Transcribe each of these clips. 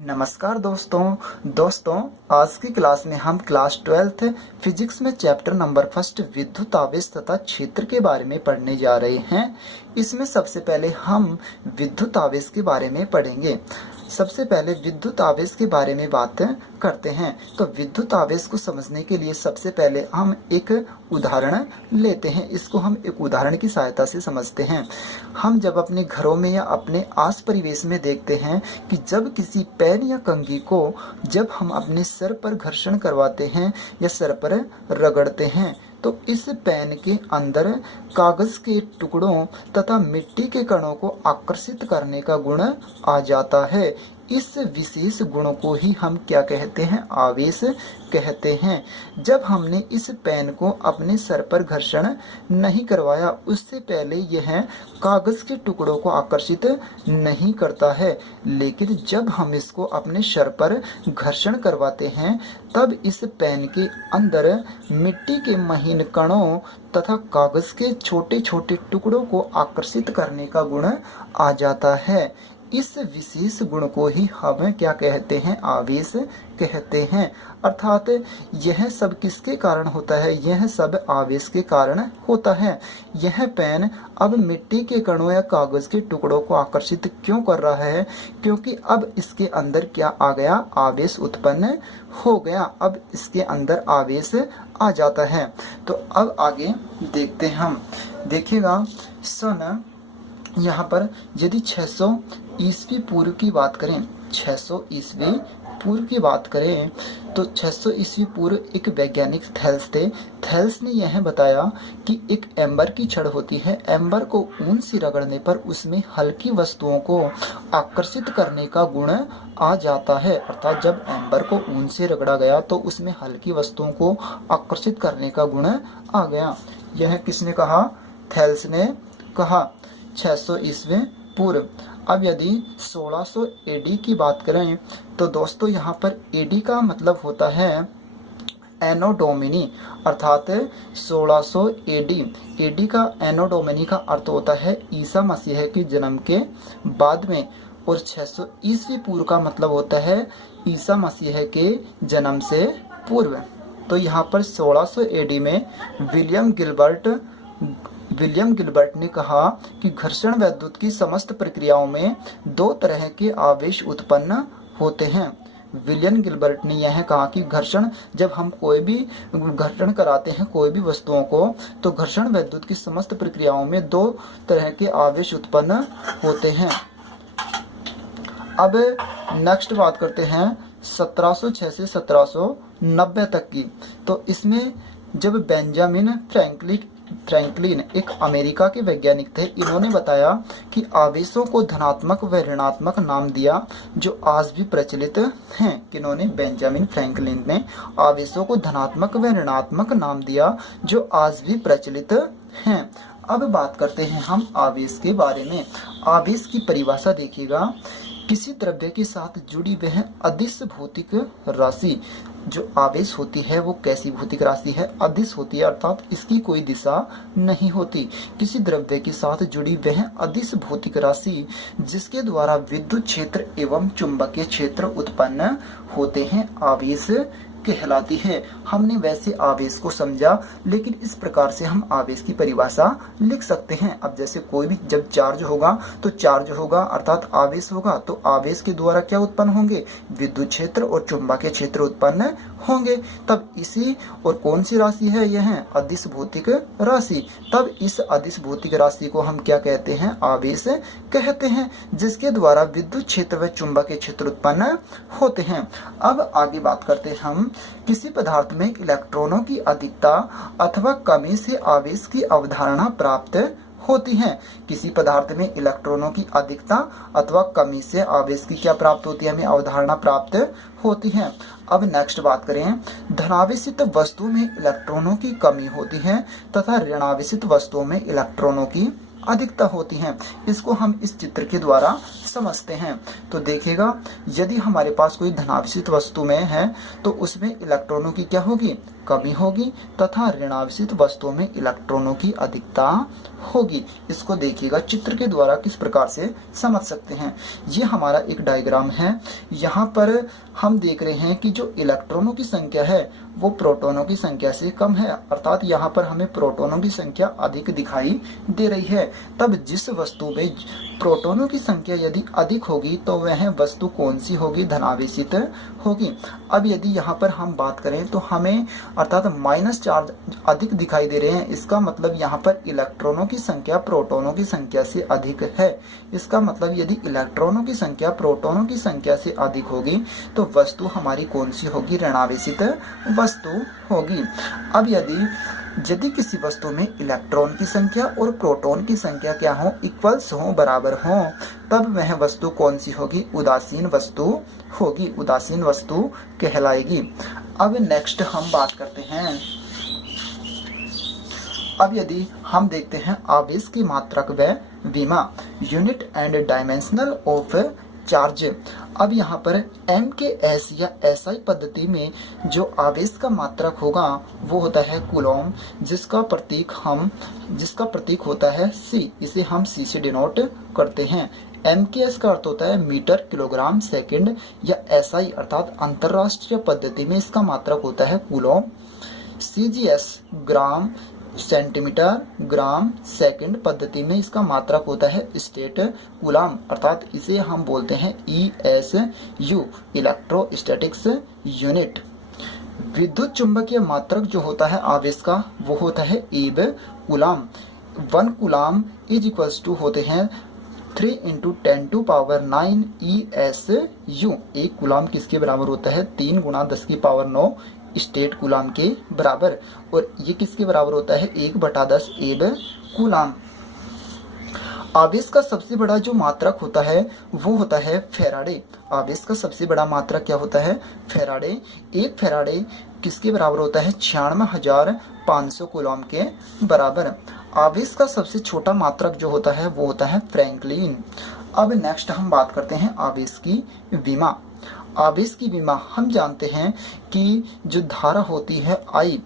नमस्कार दोस्तों आज की क्लास में हम क्लास 12th फिजिक्स में चैप्टर नंबर फर्स्ट विद्युत आवेश तथा क्षेत्र के बारे में पढ़ने जा रहे हैं। इसमें सबसे पहले हम विद्युत आवेश के बारे में पढ़ेंगे। सबसे पहले विद्युत आवेश के बारे में बात करते हैं। तो विद्युत आवेश को समझने के लिए सबसे पहले हम एक उदाहरण लेते हैं। इसको हम एक उदाहरण की सहायता से समझते हैं। हम जब अपने घरों में या अपने आस परिवेश में देखते हैं कि जब किसी पेन या कंघी को जब हम अपने सर पर घर्षण करवाते हैं या सर पर रगड़ते हैं तो इस पेन के अंदर कागज के टुकड़ों तथा मिट्टी के कणों को आकर्षित करने का गुण आ जाता है। इस विशेष गुण को ही हम क्या कहते हैं? आवेश कहते हैं। जब हमने इस पेन को अपने सर पर घर्षण नहीं करवाया, उससे पहले यह कागज के टुकड़ों को आकर्षित नहीं करता है, लेकिन जब हम इसको अपने सर पर घर्षण करवाते हैं तब इस पेन के अंदर मिट्टी के महीन कणों तथा कागज के छोटे छोटे टुकड़ों को आकर्षित करने का गुण आ जाता है। इस विशेष गुण को ही हम क्या कहते हैं? आवेश कहते हैं। अर्थात यह सब किसके कारण होता है? यह सब आवेश के कारण होता है। यह पेन अब मिट्टी के कणों या कागज के टुकड़ों को आकर्षित क्यों कर रहा है? क्योंकि अब इसके अंदर क्या आ गया? आवेश उत्पन्न हो गया। अब इसके अंदर आवेश आ जाता है। तो अब आगे देखते हैं हम। देखिएगा सन यहाँ पर यदि 600 ईस्वी पूर्व की बात करें, 600 ईस्वी पूर्व की बात करें तो 600 ईस्वी पूर्व एक वैज्ञानिक थेल्स थे। थेल्स ने यह बताया कि एक एम्बर की छड़ होती है। एम्बर को ऊन से रगड़ने पर उसमें हल्की वस्तुओं को आकर्षित करने का गुण आ जाता है। अर्थात जब एम्बर को ऊन से रगड़ा गया तो उसमें हल्की वस्तुओं को आकर्षित करने का गुण आ गया। यह किसने कहा? थेल्स ने कहा 600 ईस्वी पूर्व। अब यदि 1600 एडी की बात करें तो दोस्तों यहाँ पर एडी का मतलब होता है एनो डोमिनी, अर्थात 1600 एडी। एडी का एनो डोमिनी का अर्थ होता है ईसा मसीह के जन्म के बाद में, और 600 ईस्वी पूर्व का मतलब होता है ईसा मसीह के जन्म से पूर्व। तो यहाँ पर 1600 एडी में विलियम गिलबर्ट ने कहा कि घर्षण विद्युत की समस्त प्रक्रियाओं में दो तरह के आवेश उत्पन्न होते हैं। विलियम गिलबर्ट ने यह कहा कि घर्षण, जब हम कोई भी घर्षण कराते हैं कोई भी वस्तुओं को, तो घर्षण विद्युत की समस्त प्रक्रियाओं में दो तरह के आवेश उत्पन्न होते हैं। अब नेक्स्ट बात करते हैं 1706 से 1790 तक की। तो इसमें जब बेंजामिन फ्रैंकलिन एक अमेरिका के वैज्ञानिक थे, इन्होंने बताया कि आवेशों को धनात्मक व ऋणात्मक नाम दिया जो आज भी प्रचलित हैं। किन्होंने? बेंजामिन फ्रैंकलिन ने आवेशों को धनात्मक व ऋणात्मक नाम दिया जो आज भी प्रचलित हैं। अब बात करते हैं हम आवेश के बारे में। आवेश की परिभाषा देखिएगा, किसी द्रव्य के साथ जुड़ी वह अदिश भौतिक राशि। जो आवेश होती है वो कैसी भौतिक राशि है? अदिश होती है, अर्थात इसकी कोई दिशा नहीं होती। किसी द्रव्य के साथ जुड़ी वह अदिश भौतिक राशि जिसके द्वारा विद्युत क्षेत्र एवं चुंबकीय क्षेत्र उत्पन्न होते हैं, आवेश कहलाती है। हमने वैसे आवेश को समझा, लेकिन इस प्रकार से हम आवेश की परिभाषा लिख सकते हैं। अब जैसे कोई भी जब चार्ज होगा तो चार्ज होगा अर्थात आवेश होगा, तो आवेश के द्वारा क्या उत्पन्न होंगे? विद्युत क्षेत्र और चुंबकीय क्षेत्र उत्पन्न होंगे। तब इसी और कौन सी राशि है? यह अदिश भौतिक राशि। तब इस अदिश भौतिक राशि को हम क्या कहते हैं? आवेश कहते हैं, जिसके द्वारा विद्युत क्षेत्र व चुंबकीय क्षेत्र उत्पन्न होते हैं। अब आगे बात करते हैं हम किसी पदार्थ में इलेक्ट्रॉनों की अधिकता अथवा कमी से आवेश की अवधारणा प्राप्त होती है। किसी पदार्थ में इलेक्ट्रॉनों की अधिकता अथवा कमी से आवेश की क्या प्राप्त होती है? हमें अवधारणा प्राप्त होती है। अब नेक्स्ट बात करें, धनावेशित वस्तु में इलेक्ट्रॉनों की कमी होती है तथा ऋणावेशित वस्तुओं में इलेक्ट्रॉनों की अधिकता होती है। इसको हम इस चित्र के द्वारा समझते हैं। तो देखिएगा, यदि हमारे पास कोई धनावेशित वस्तु में है तो उसमें इलेक्ट्रॉनों की क्या होगी, कमी होगी, तथा ऋणावेशित वस्तुओं में इलेक्ट्रॉनों की अधिकता होगी। इसको देखिएगा चित्र के द्वारा किस प्रकार से समझ सकते हैं। ये हमारा एक डायग्राम है। यहाँ पर हम देख रहे हैं कि जो इलेक्ट्रॉनों की संख्या है वो प्रोटॉनों की संख्या से कम है, अर्थात यहाँ पर हमें प्रोटॉनों की संख्या अधिक दिखाई दे रही है। तब जिस वस्तु में प्रोटॉनों की संख्या यदि अधिक होगी तो वह वस्तु कौन सी होगी, धनावेशित होगी। अब यदि यहाँ पर हम बात करें तो हमें अर्थात माइनस चार्ज अधिक दिखाई दे रहे हैं। इसका मतलब यहाँ पर इलेक्ट्रॉनों की संख्या प्रोटॉनों की संख्या से अधिक है। इसका मतलब यदि इलेक्ट्रॉनों की संख्या प्रोटॉनों की संख्या से अधिक होगी तो वस्तु हमारी कौन सी होगी, ऋणावेशित वस्तु होगी। अब यदि किसी वस्तु में इलेक्ट्रॉन की संख्या और प्रोटॉन की संख्या क्या हो, इक्वल्स हो, बराबर हो, तब वह वस्तु कौन सी होगी, उदासीन वस्तु होगी, उदासीन वस्तु कहलाएगी। अब नेक्स्ट हम बात करते हैं। अब यदि हम देखते हैं आवेश की मात्रक व विमा, unit and dimensional of charge. अब यहाँ पर MKS या SI पद्धति में जो आवेश का मात्रक होगा वो होता है कूलॉम, जिसका प्रतीक होता है C। इसे हम C से डिनोट करते हैं। MKS का अर्थ होता है मीटर, किलोग्राम, सेकंड, या SI अर्थात अंतरराष्ट्रीय पद्धति में इसका मात्रक होता है कूलॉम। CGS ग्राम, सेंटीमीटर, ग्राम, सेकंड पद्धति में इसका मात्रक होता है स्टेट कूलाम, अर्थात इसे हम बोलते हैं ESU, इलेक्ट्रोस्टैटिक्स यूनिट। विद्युत चुंबकीय मात्रक जो होता है आवेश का वो होता है abcoulomb. 1 coulomb is equals to होते हैं 3 × 10⁹ ESU। 1 कूलाम किसके बराबर होता है, 3 × 10⁹ स्टेट कूलाम के बराबर। और ये किसके बराबर होता है, 1/10 एब कूलाम। आवेश का सबसे बड़ा जो मात्रक होता है वो होता है फैराडे। आवेश का सबसे बड़ा मात्रक क्या होता है, फैराडे। 1 फैराडे किसके बराबर होता है, 96,500 कूलॉम के बराबर। आवेश का सबसे छोटा मात्रक जो होता है वो होता है फ्रैंकलिन। अब नेक्स्ट हम बात करते हैं आवेश की विमा। आवेश की विमा हम जानते हैं कि जो धारा होती है I,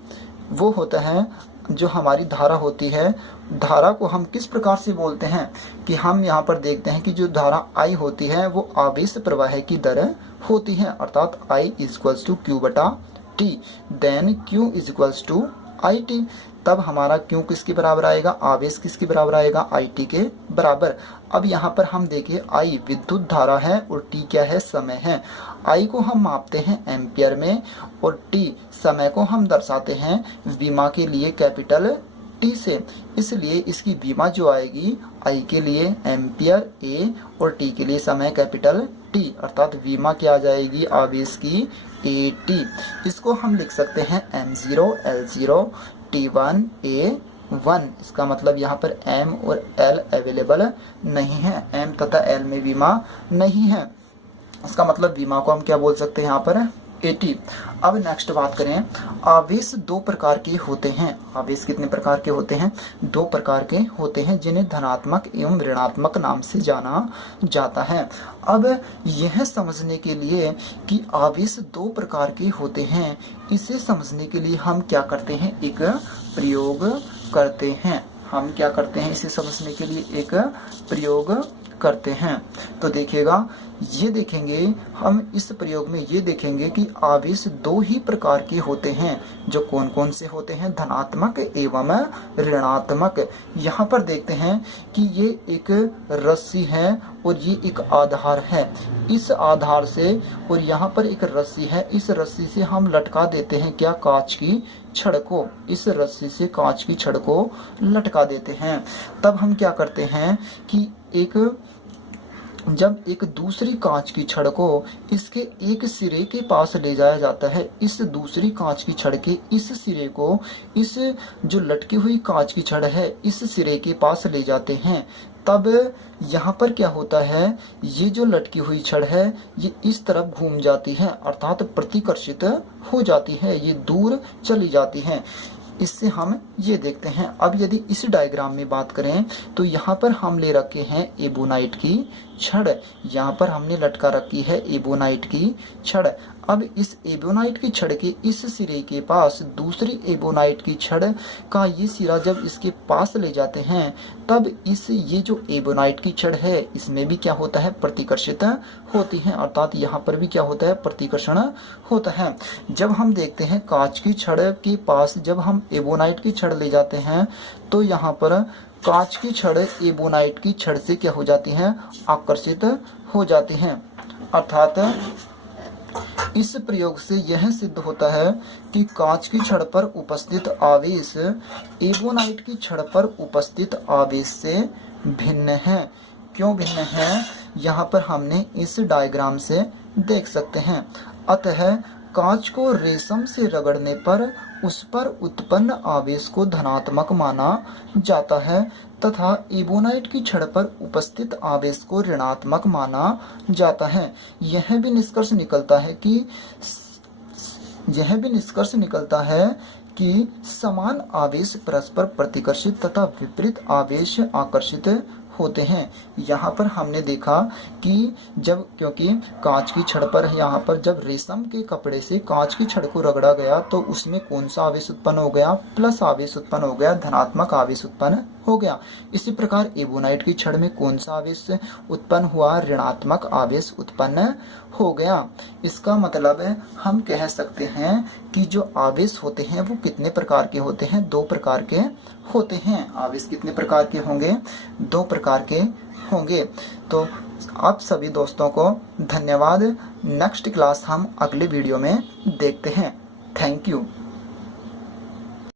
वो होता है जो हमारी धारा होती है। धारा को हम किस प्रकार से बोलते हैं कि हम यहाँ पर देखते हैं कि जो धारा I होती है वो आवेश प्रवाह की दर होती है, अर्थात I = Q/T, then Q = IT। तब हमारा Q किसके बराबर आएगा, आवेश किसके बराबर आएगा, IT के बराबर। अब यहाँ पर हम देखें I विद्युत धारा है और T क्या है, समय है। I को हम मापते हैं एम्पियर में और T समय को हम दर्शाते हैं विमा के लिए कैपिटल T से। इसलिए इसकी विमा जो आएगी I के लिए एम्पियर A और T के लिए समय कैपिटल T, अर्थात विमा क्या आ जाएगी आवेश की AT। इसको हम लिख सकते हैं M0 L0 T1 A1। इसका मतलब यहाँ पर M और L अवेलेबल नहीं है, M तथा L में विमा नहीं है। इसका मतलब विमा को हम क्या बोल सकते हैं यहाँ पर, AT। अब नेक्स्ट बात करें, आवेश 2 प्रकार के होते हैं। आवेश कितने प्रकार के होते हैं, 2 प्रकार के होते हैं, जिन्हें धनात्मक एवं ऋणात्मक नाम से जाना जाता है। अब यह समझने के लिए कि आवेश 2 प्रकार के होते हैं, इसे समझने के लिए हम क्या करते हैं, एक प्रयोग करते हैं। हम क्या करते हैं, इसे समझने के लिए एक प्रयोग करते हैं। तो देखिएगा, ये देखेंगे हम इस प्रयोग में ये देखेंगे कि आवेश 2 ही प्रकार के होते हैं, जो कौन कौन से होते हैं, धनात्मक एवं ऋणात्मक। यहाँ पर देखते हैं कि ये एक रस्सी है और ये एक आधार है। इस आधार से और यहाँ पर एक रस्सी है, इस रस्सी से हम लटका देते हैं क्या, कांच की छड़ को। इस रस्सी से कांच की छड़ को लटका देते हैं। तब हम क्या करते हैं कि जब एक दूसरी कांच की छड़ को इसके एक सिरे के पास ले जाया जाता है, इस दूसरी कांच की छड़ के इस सिरे को इस जो लटकी हुई कांच की छड़ है इस सिरे के पास ले जाते हैं, तब यहाँ पर क्या होता है, ये जो लटकी हुई छड़ है ये इस तरफ घूम जाती है, अर्थात प्रतिकर्षित हो जाती है, ये दूर चली जाती है। इससे हम ये देखते हैं। अब यदि इस डायग्राम में बात करें तो यहाँ पर हम ले रखे हैं एबोनाइट की छड़, यहाँ पर हमने लटका रखी है एबोनाइट की छड़। अब इस एबोनाइट की छड़ के इस सिरे के पास दूसरी एबोनाइट की छड़ का ये सिरा जब इसके पास ले जाते हैं, तब ये जो एबोनाइट की छड़ है इसमें भी क्या होता है, प्रतिकर्षित होती है, अर्थात यहाँ पर भी क्या होता है, प्रतिकर्षण होता है। जब हम देखते हैं कांच की छड़ के पास जब हम एबोनाइट की छड़ ले जाते हैं तो यहाँ पर कांच की छड़ एबोनाइट की छड़ से क्या हो जाती हैं, आकर्षित हो जाती हैं। अर्थात इस प्रयोग से यह सिद्ध होता है कि कांच की छड़ पर उपस्थित आवेश एबोनाइट की छड़ पर उपस्थित आवेश से भिन्न है। क्यों भिन्न है, यहाँ पर हमने इस डायग्राम से देख सकते हैं। अतः कांच को रेशम से रगड़ने पर उस पर उत्पन्न आवेश को धनात्मक माना जाता है तथा एबोनाइट की छड़ पर उपस्थित आवेश को ऋणात्मक माना जाता है। यह भी निष्कर्ष निकलता है कि समान आवेश परस्पर प्रतिकर्षित तथा विपरीत आवेश आकर्षित होते हैं। यहाँ पर हमने देखा कि क्योंकि कांच की छड़ पर यहाँ पर जब रेशम के कपड़े से कांच की छड़ को रगड़ा गया तो उसमें कौन सा आवेश उत्पन्न हो गया, प्लस आवेश उत्पन्न हो गया, धनात्मक आवेश उत्पन्न हो गया। इसी प्रकार एबोनाइट की छड़ में कौन सा आवेश उत्पन्न हुआ, ऋणात्मक आवेश उत्पन्न हो गया। इसका मतलब है हम कह सकते हैं कि जो आवेश होते हैं वो कितने प्रकार के होते हैं, 2 प्रकार के होते हैं। आवेश कितने प्रकार के होंगे, 2 प्रकार के होंगे। तो आप सभी दोस्तों को धन्यवाद। नेक्स्ट क्लास हम अगले वीडियो में देखते हैं। Thank you.